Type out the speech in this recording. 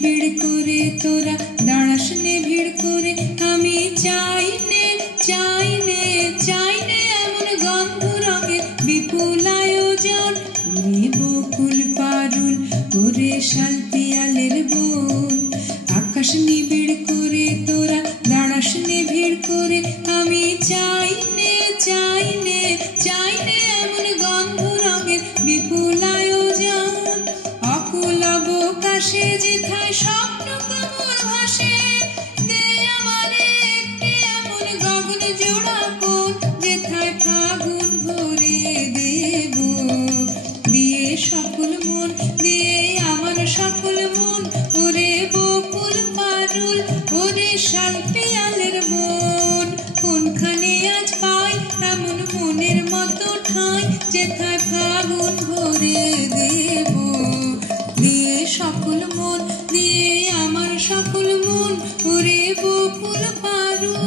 নিবিড় করে তোরা দাঁড়াস নে ভিড় করে, আমি চাই নে চাই নে চাই নে এমন গন্ধ রঙের বিপুল আয়োজন। ওরে বকুল পারুল ওরে শালপিয়ালের বোন, আকাশ নিবিড় করে তোরা দাঁড়াস নে ভিড় করে, আমি চাই নে চাই নে চাই নে এমন গন্ধ রঙের বিপুল আয়োজন। অকুল অবকাশে যেথায় স্বপ্ন কমল ভাসে, দে আমারে একটি এমন গগন জোড়া কোন, যেথায় ফাগুন ভরে দেব দিয়ে সকল মন, দিয়ে আমার সকল মন। ওরে বকুল পারুল ওরে শালপিয়ালের বোন, কোনখানে আজ পাই এমন মনের মতো ঠাঁই, যেথায় ফাগুন ভরে দেব দিয়ে সকল মন, দিয়ে আমার সকল মন। ওরে বকুল পারুল।